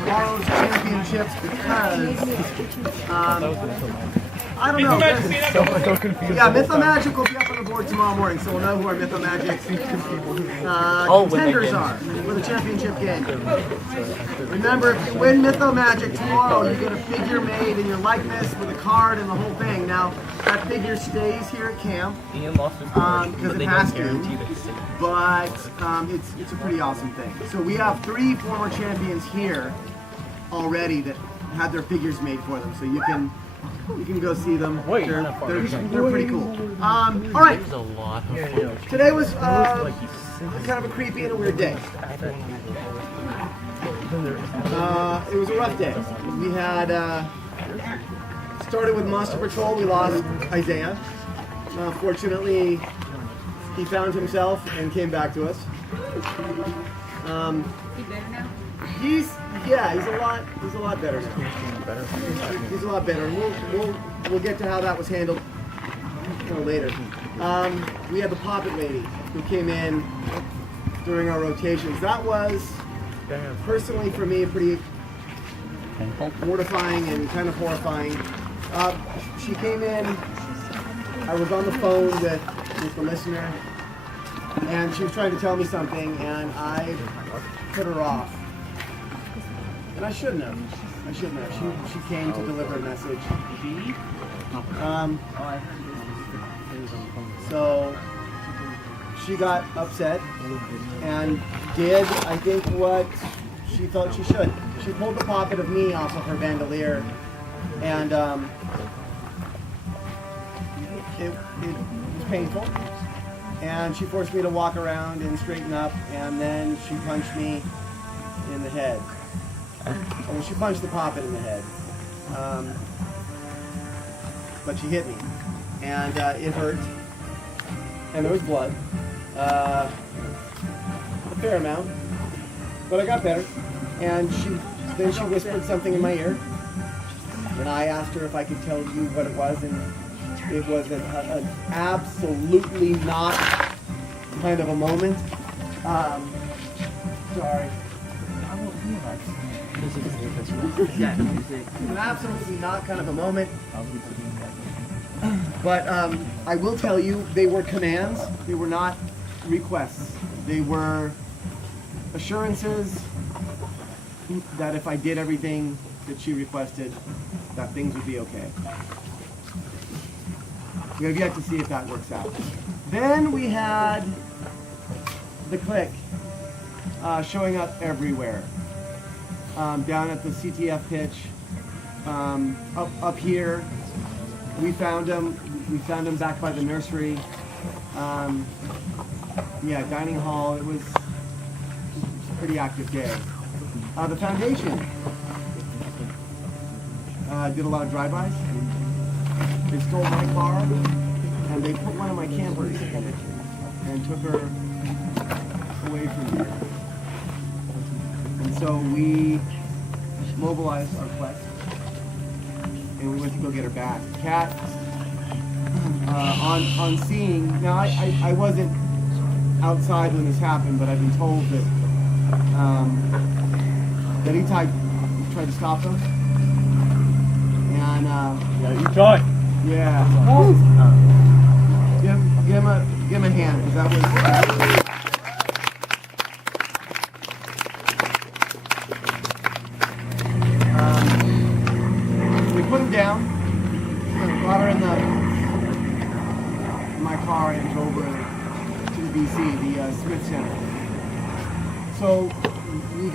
tomorrow's championships because I don't know. Yeah, Mythomagic will be up on the board tomorrow morning, so we'll know who our Mythomagic contenders are for the championship game. Remember, if you win Mythomagic tomorrow, you get a figure made in your likeness with a card and the whole thing. Now, that figure stays here at camp because it has to, but it's a pretty awesome thing. So we have 3 former champions here already that had their figures made for them, so you can go see them. They're pretty cool. All right. Today was kind of a creepy and a weird day. It was a rough day. We had started with Monster Patrol. We lost Isaiah. Fortunately, he found himself and came back to us. He's a lot better now. He's a lot better, and we'll get to how that was handled later. We had the Poppet Lady who came in during our rotations. That was personally for me pretty mortifying and kind of horrifying. She came in. I was on the phone with the listener, and she was trying to tell me something, and I put her off. And I shouldn't have. She came to deliver a message. So she got upset and did, I think, what she felt she should. She pulled the pocket of me off of her bandolier, and it was painful. And she forced me to walk around and straighten up, and then she punched me in the head. Well, she punched the Poppet in the head, but she hit me, and it hurt, and there was blood, a fair amount, but I got better, and then she whispered something in my ear, and I asked her if I could tell you what it was, and it was an absolutely not kind of a moment. Sorry. An absolutely not kind of a moment. But I will tell you, they were commands. They were not requests. They were assurances that if I did everything that she requested, that things would be okay. We have yet to see if that works out. Then we had the clique showing up everywhere. Down at the CTF pitch, up here, we found them. We found them back by the nursery. Yeah, dining hall. It was a pretty active day. The foundation did a lot of drive-bys. They stole my car, and they put one of my campers in it and took her away from here. And so we mobilized our quest, and we went to go get her back. Kat, on seeing, now I wasn't outside when this happened, but I've been told that he tried to stop them. And yeah, you tried. Yeah. Give him a hand, because that was. Put him down, brought her in my car and drove her to the BC, the Smith Center. So we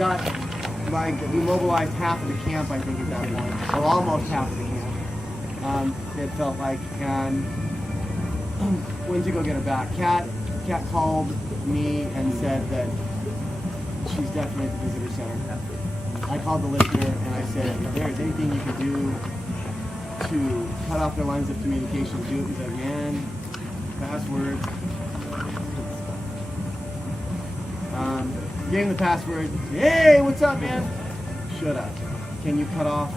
mobilized half of the camp, I think, at that point, or almost half of the camp, it felt like, and went to go get her back. Kat called me and said that she's definitely at the visitor center. I called the listener and I said, if there's anything you could do to cut off their lines of communication, do it. He's like, man, passwords. Gave him the password. Hey, what's up, man? Shut up. Can you cut off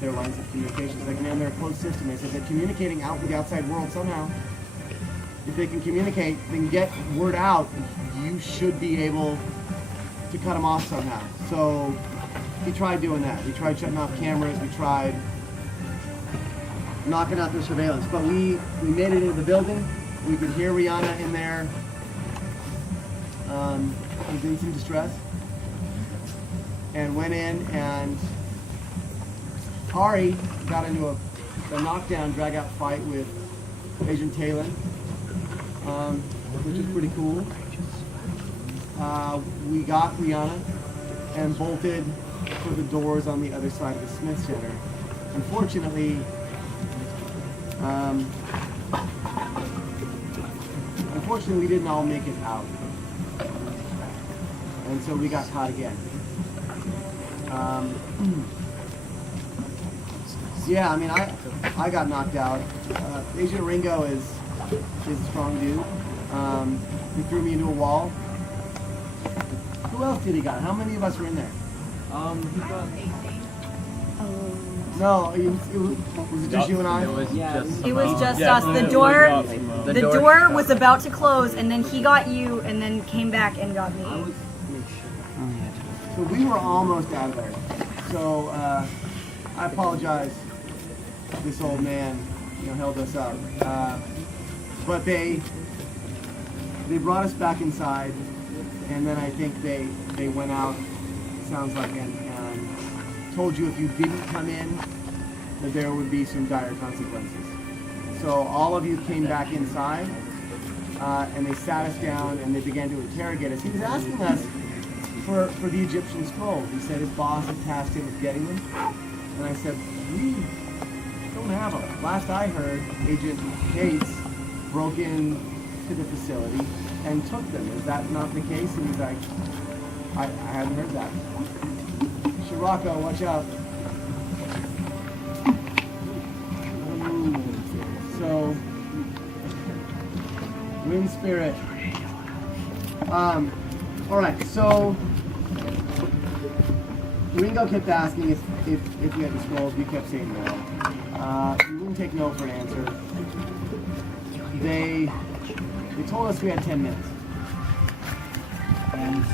their lines of communication? He's like, man, they're a closed system. I said, they're communicating out with the outside world somehow. If they can communicate, they can get word out, you should be able to cut them off somehow. So he tried doing that. We tried shutting off cameras. We tried knocking out their surveillance. But we made it into the building. We could hear Rihanna in there. Was in some distress. And went in, and Ari got into a knockdown, drag-out fight with Agent Taylor, which is pretty cool. We got Rihanna and bolted for the doors on the other side of the Smith Center. Unfortunately, we didn't all make it out, and so we got caught again. Yeah, I mean, I got knocked out. Agent Ringo is a strong dude. He threw me into a wall. Who else did he got? How many of us were in there? He got... No, was it just you and I? It was just us. The door was about to close, and then he got you, and then came back and got me. So we were almost out of there. So I apologize. This old man, held us up. But they brought us back inside, and then I think they went out. Sounds like and told you if you didn't come in, that there would be some dire consequences. So all of you came back inside, and they sat us down and they began to interrogate us. He was asking us for the Egyptian scrolls. He said his boss had tasked him with getting them. And I said, we don't have them. Last I heard, Agent Gates broke into the facility and took them. Is that not the case? And he's like, I hadn't heard that. Rocco, watch out. So, wind spirit. All right, so Ringo kept asking if we had the scrolls. We kept saying no. We wouldn't take no for an answer. They told us we had 10 minutes, and he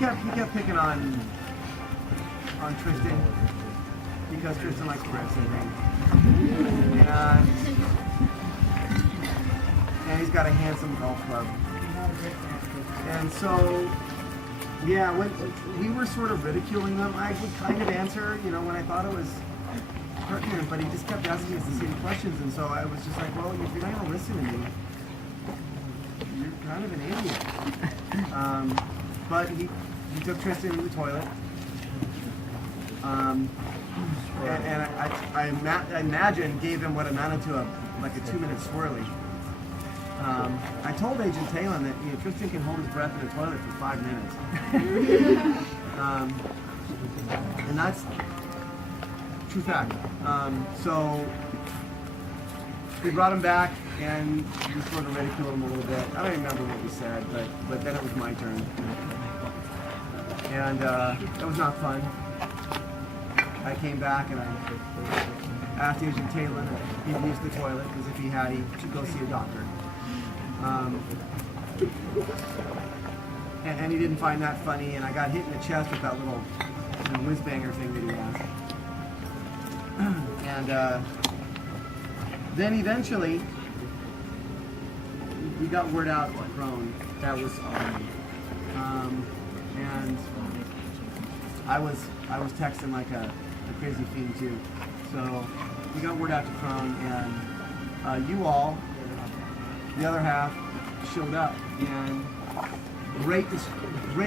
kept picking on Tristan because Tristan likes Chris, I think. And he's got a handsome golf club. And so, yeah, when we were sort of ridiculing them, I would kind of answer, when I thought it was pertinent, but he just kept asking us the same questions, and so I was just like, well, if you're not going to listen to me, you're kind of an idiot. But he took Tristan to the toilet, and I imagine gave him what amounted to a 2-minute swirly. I told Agent Taylor that Tristan can hold his breath in the toilet for 5 minutes, and that's true fact. So we brought him back, and we sort of ridiculed him a little bit. I don't even remember what we said, but then it was my turn. And it was not fun. I came back and I asked Agent Taylor if he'd used the toilet, because if he had, he should go see a doctor. And he didn't find that funny, and I got hit in the chest with that little whiz-banger thing that he has. And then eventually, we got word out to Crone. That was and I was texting like a crazy fiend too. So we got word out to Crone, and you all, the other half, showed up, and great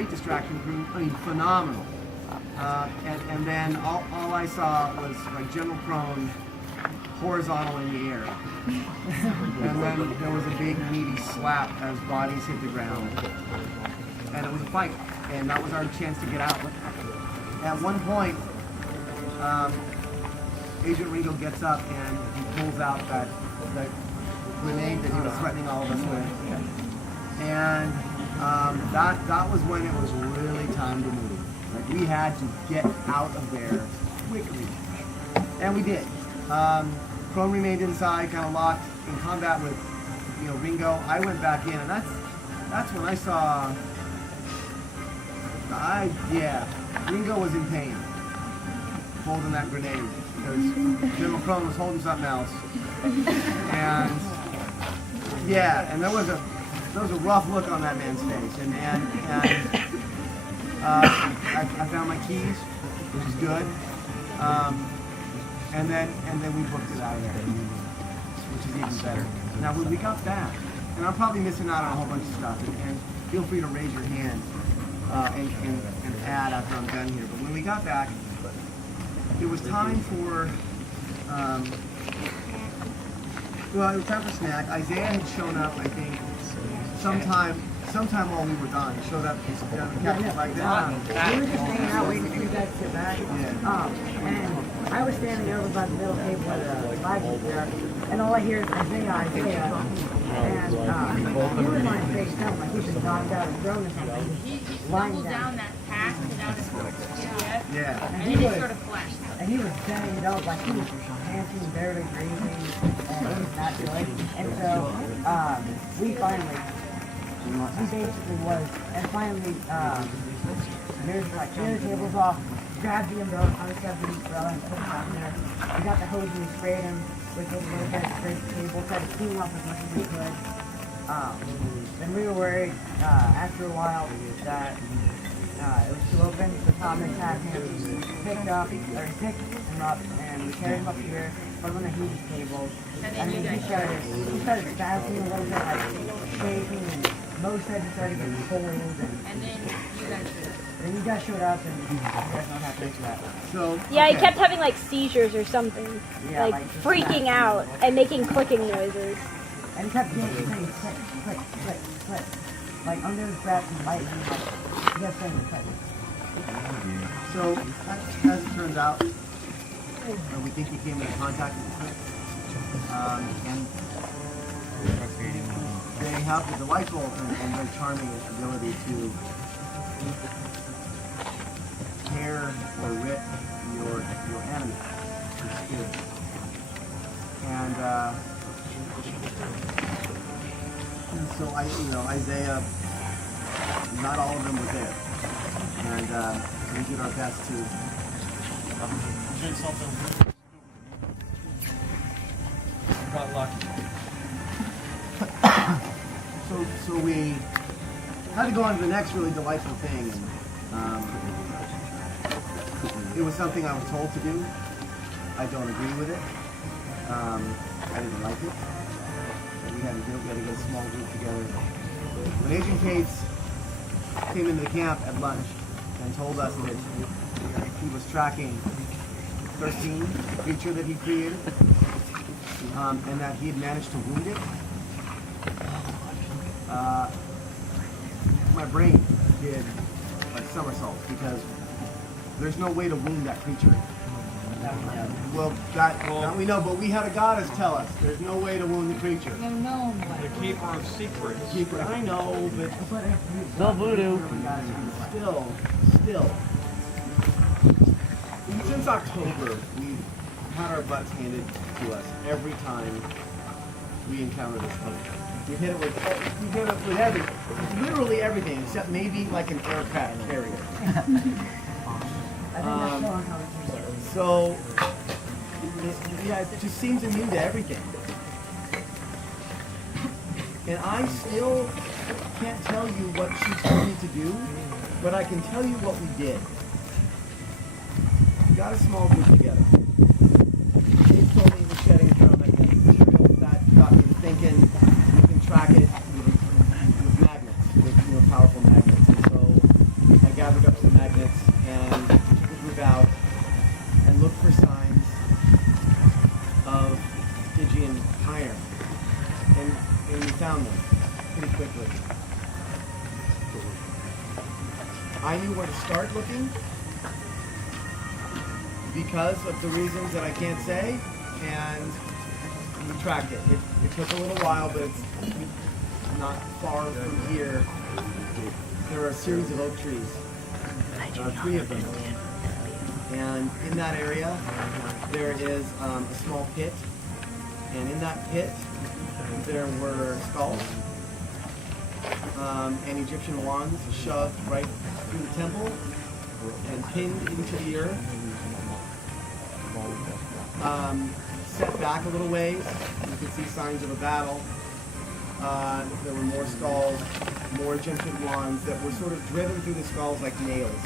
distraction crew. I mean, phenomenal. And then all I saw was like General Crone horizontal in the air. And then there was a big meaty slap as bodies hit the ground. And it was a fight, and that was our chance to get out. At one point, Agent Ringo gets up and he pulls out that grenade that he was threatening all of us with. And that was when it was really time to move. Like, we had to get out of there quickly. And we did. Crone remained inside, kind of locked in combat with Ringo. I went back in, and that's when I saw Yeah, Ringo was in pain holding that grenade because General Crone was holding something else. And yeah, and there was a rough look on that man's face. And I found my keys, which is good. And then we booked it out of there, which is even better. Now when we got back, and I'm probably missing out on a whole bunch of stuff, and feel free to raise your hand and add after I'm done here. But when we got back, it was time for it was time for snack. Isaiah had shown up, I think, sometime while we were gone. He showed up down the couch like that. We were just hanging out waiting for you guys to get back. Yeah. And I was standing over by the middle table where the Bible was there, and all I hear is Isaiah. And he was lying face down like he's been knocked out of the throne or something. He stumbled down that path without his Yeah. and then he sort of flashed. And he was setting it up like he was panting, barely breathing, and it was not good. And so we basically was, and finally there's like clear the tables off, grabbed the umbrella, I grabbed the umbrella and put it on there. We got the hose and we sprayed him with a little bit of spray the table, tried to clean off as much as we could. Then we were worried after a while that it was too open. The Thomas had him picked him up, and we carried him up here, put him on the huge table. And then he started spazzing a little bit, like shaking, and Mo said he started getting cold. And then you guys showed up, and you guys know what happened to that. So Yeah, he kept having like seizures or something, Yeah, like just freaking out and making clicking noises. And he kept saying click, click, click, click. Like under his breath and biting, like, he kept saying click. So, as it turns out, we think he came into contact with the clip. And they have the delightful and very charming ability to tear or rip your enemy, your spirit. And so Isaiah, not all of them were there. And we did our best to got lucky. so we had to go on to the next really delightful thing. And, it was something I was told to do. I don't agree with it. I didn't like it. But we had to do it. We had to get a small group together. When Agent Cates came into the camp at lunch and told us that he was tracking 13, the creature that he created, and that he had managed to wound it, my brain did like somersaults because there's no way to wound that creature. Well, that we know, but we had a goddess tell us there's no way to wound the creature. The keeper of secrets. Keeper, I know, but Still voodoo. still. Since October, we've had our butts handed to us every time we encounter this country. We hit it with literally everything, except maybe like an aircraft carrier. I think that's so uncomfortable. So, it just seems immune to everything. And I still can't tell you what she told me to do, but I can tell you what we did. We got a small group together. She told me the shedding of ferromagnetic material. That got me to thinking we can track it with magnets, with powerful magnets. And so I gathered up some magnets and took the group out and looked for signs of Stygian iron. And we found them pretty quickly. I knew where to start looking because of the reasons that I can't say, and we tracked it. It took a little while, but it's not far from here. There are a series of oak trees, 3 of them. And in that area, there is a small pit, and in that pit, there were skulls. and Egyptian wands shoved right through the temple and pinned into the earth. Set back a little ways, you could see signs of a battle. There were more skulls, more Egyptian wands that were sort of driven through the skulls like nails,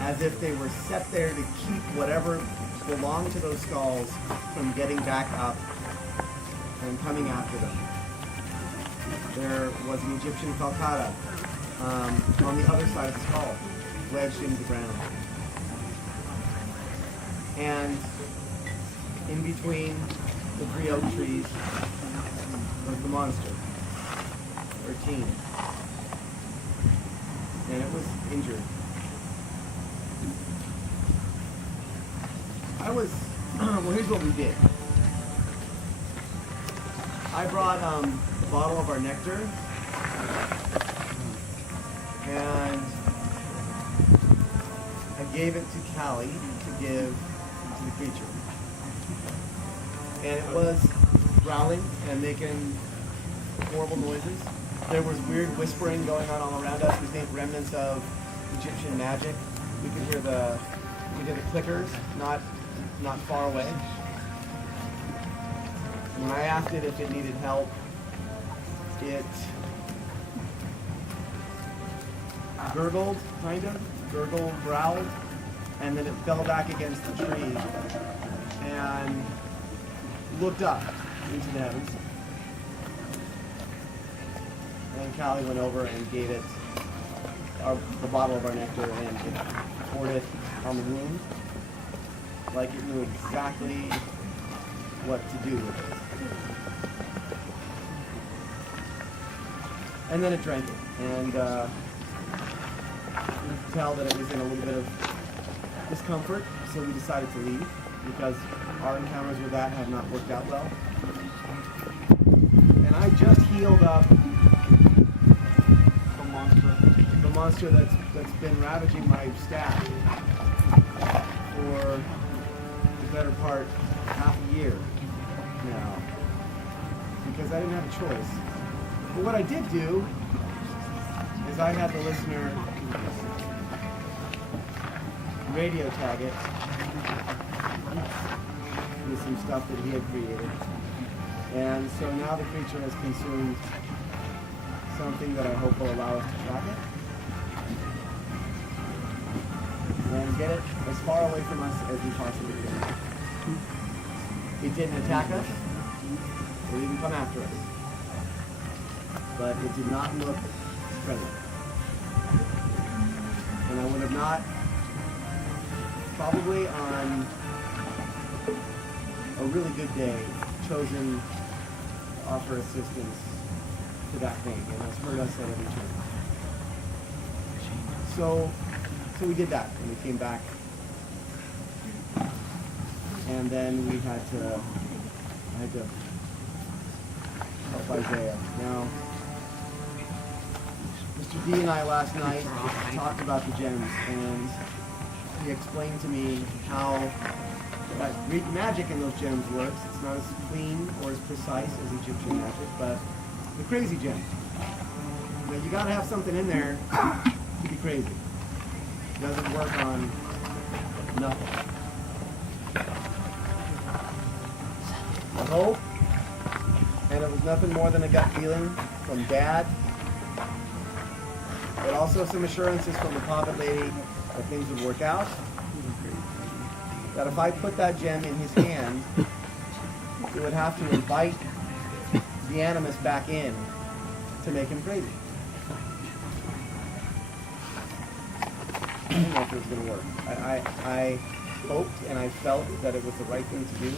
as if they were set there to keep whatever belonged to those skulls from getting back up and coming after them. There was an Egyptian falcata on the other side of the skull, wedged into the ground. And in between the 3 oak trees was the monster, 13. And it was injured. Well, here's what we did. I brought a bottle of our nectar, and I gave it to Callie to give to the creature. And it was growling and making horrible noises. There was weird whispering going on all around us. We think remnants of Egyptian magic. We could hear the clickers not far away. When I asked it if it needed help, it gurgled, growled, and then it fell back against the tree and looked up into the heavens. And Callie went over and gave it the bottle of our nectar, and it poured it on the wound like it knew exactly what to do with it. And then it drank it, and you could tell that it was in a little bit of discomfort, so we decided to leave because our encounters with that have not worked out well. And I just healed up the monster that's been ravaging my staff for the better part half a year now, because I didn't have a choice. But what I did do is I had the listener radio tag it with some stuff that he had created. And so now the creature has consumed something that I hope will allow us to track it and get it as far away from us as we possibly can. It didn't attack us or even come after us, but it did not look friendly. And I would have not, probably on a really good day, chosen to offer assistance to that thing, and it's hurt us at every turn. So we did that, and we came back, and then I had to help Isaiah. Now, Mr. D and I last night talked about the gems, and he explained to me how that Greek magic in those gems works. It's not as clean or as precise as Egyptian magic, but the crazy gem. You gotta have something in there to be crazy. It doesn't work on nothing. I hope, and it was nothing more than a gut feeling from Dad, but also some assurances from the Prophet lady that things would work out. That if I put that gem in his hand, it would have to invite the animus back in to make him crazy. I didn't know if it was going to work. I hoped and I felt that it was the right thing to do.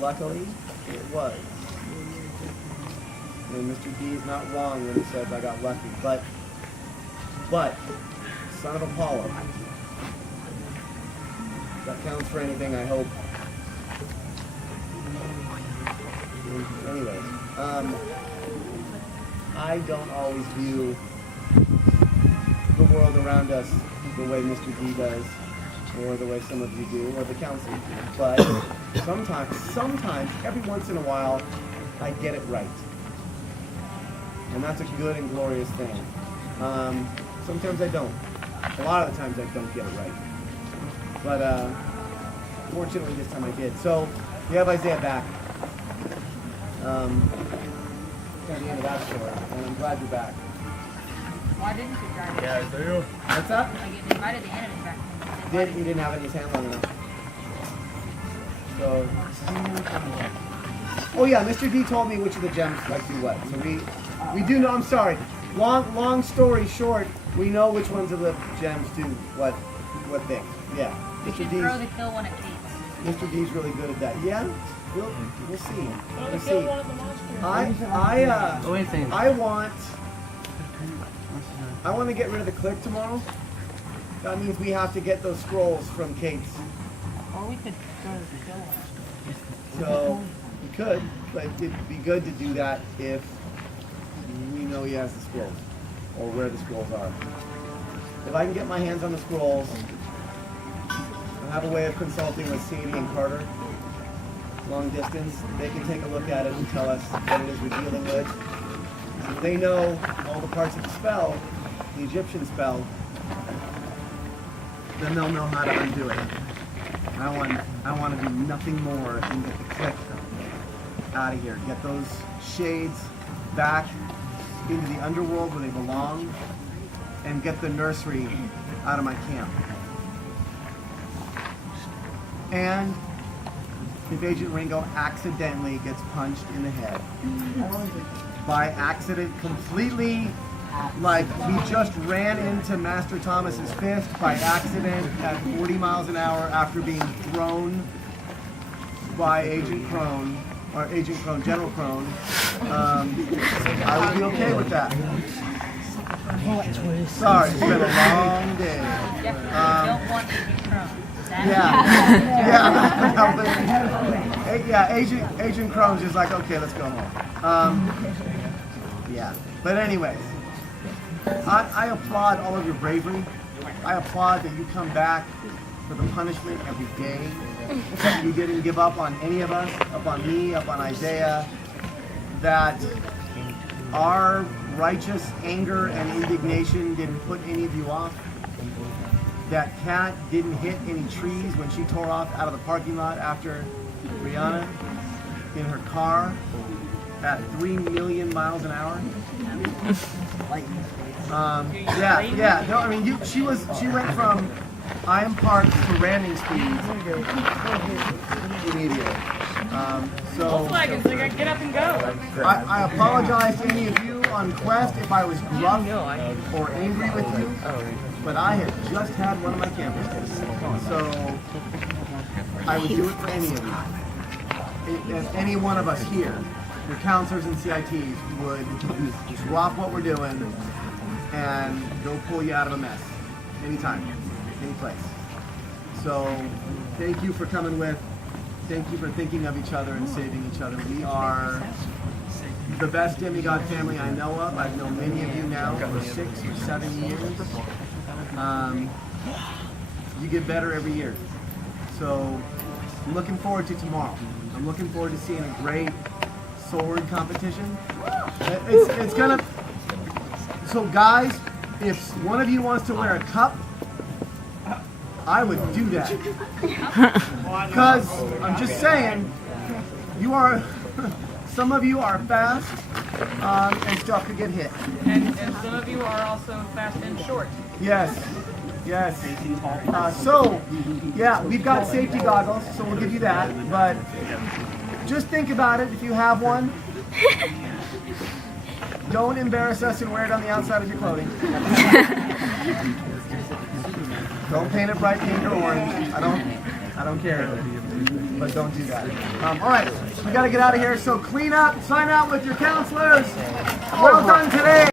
Luckily, it was. And Mr. D is not wrong when he says I got lucky. But, son of Apollo, if that counts for anything, I hope. Anyways, I don't always view the world around us the way Mr. D does, or the way some of you do, or the council do. But sometimes, every once in a while, I get it right. and that's a good and glorious thing. Sometimes I don't. A lot of the times I don't get it right. But fortunately this time I did. So we have Isaiah back. At the end of that story, and I'm glad you're back. Why didn't you drive it? Yeah, I do. What's up? Like, it invited the enemy back. He didn't have it in his hand long enough. So, oh yeah, Mr. D told me which of the gems like do what. So we do know. I'm sorry. Long story short, we know which ones of the gems do what thing. Yeah, We Mr. should throw the D's kill one at Kate's. Mr. D's really good at that. Yeah, we'll see. We'll see. One of the monsters. Oh, wait, thing. I want to get rid of the click tomorrow. That means we have to get those scrolls from Kate's. Or we could go to the kill one. So we could, but it'd be good to do that if we know he has the scrolls or where the scrolls are. If I can get my hands on the scrolls, I have a way of consulting with Sadie and Carter, long distance. They can take a look at it and tell us what it is we're dealing with. If they know all the parts of the spell, the Egyptian spell, then they'll know how to undo it. I want to do nothing more than get the click out of here. Get those shades back into the underworld where they belong, and get the nursery out of my camp. And if Agent Ringo accidentally gets punched in the head, by accident completely, like he just ran into Master Thomas's fist by accident at 40 miles an hour after being thrown by Agent Crone, or Agent Crone, General Crone, I would be okay with that. Sorry, it's been a long day. Don't want to be thrown. Agent Crone's just like, okay, let's go home. Yeah, but anyways, I applaud all of your bravery. I applaud that you come back for the punishment every day. That you didn't give up on any of us, up on me, up on Isaiah. That our righteous anger and indignation didn't put any of you off. That Kat didn't hit any trees when she tore off out of the parking lot after Rihanna in her car at 3 million miles an hour. No, I mean, she went from I am parked to ramming speed immediately. So Get up and go. I apologize to any of you on Quest if I was gruff or angry with you, but I had just had one of my campers days, so I would do it for any of you. If any one of us here, your counselors and CITs, would drop what we're doing and go pull you out of a mess anytime, any place. So thank you for coming with. Thank you for thinking of each other and saving each other. We are the best demigod family I know of. I've known many of you now for 6 or 7 years. You get better every year. So I'm looking forward to tomorrow. I'm looking forward to seeing a great sword competition. It's gonna. So guys, if one of you wants to wear a cup, I would do that. Because I'm just saying, you are. Some of you are fast and stuff could get hit. And some of you are also fast and short. Yes. So, yeah, we've got safety goggles, so we'll give you that. But just think about it if you have one. Don't embarrass us and wear it on the outside of your clothing. Don't paint it bright pink or orange. I don't care. But don't do that. All right, we got to get out of here. So clean up, sign out with your counselors. Well done today.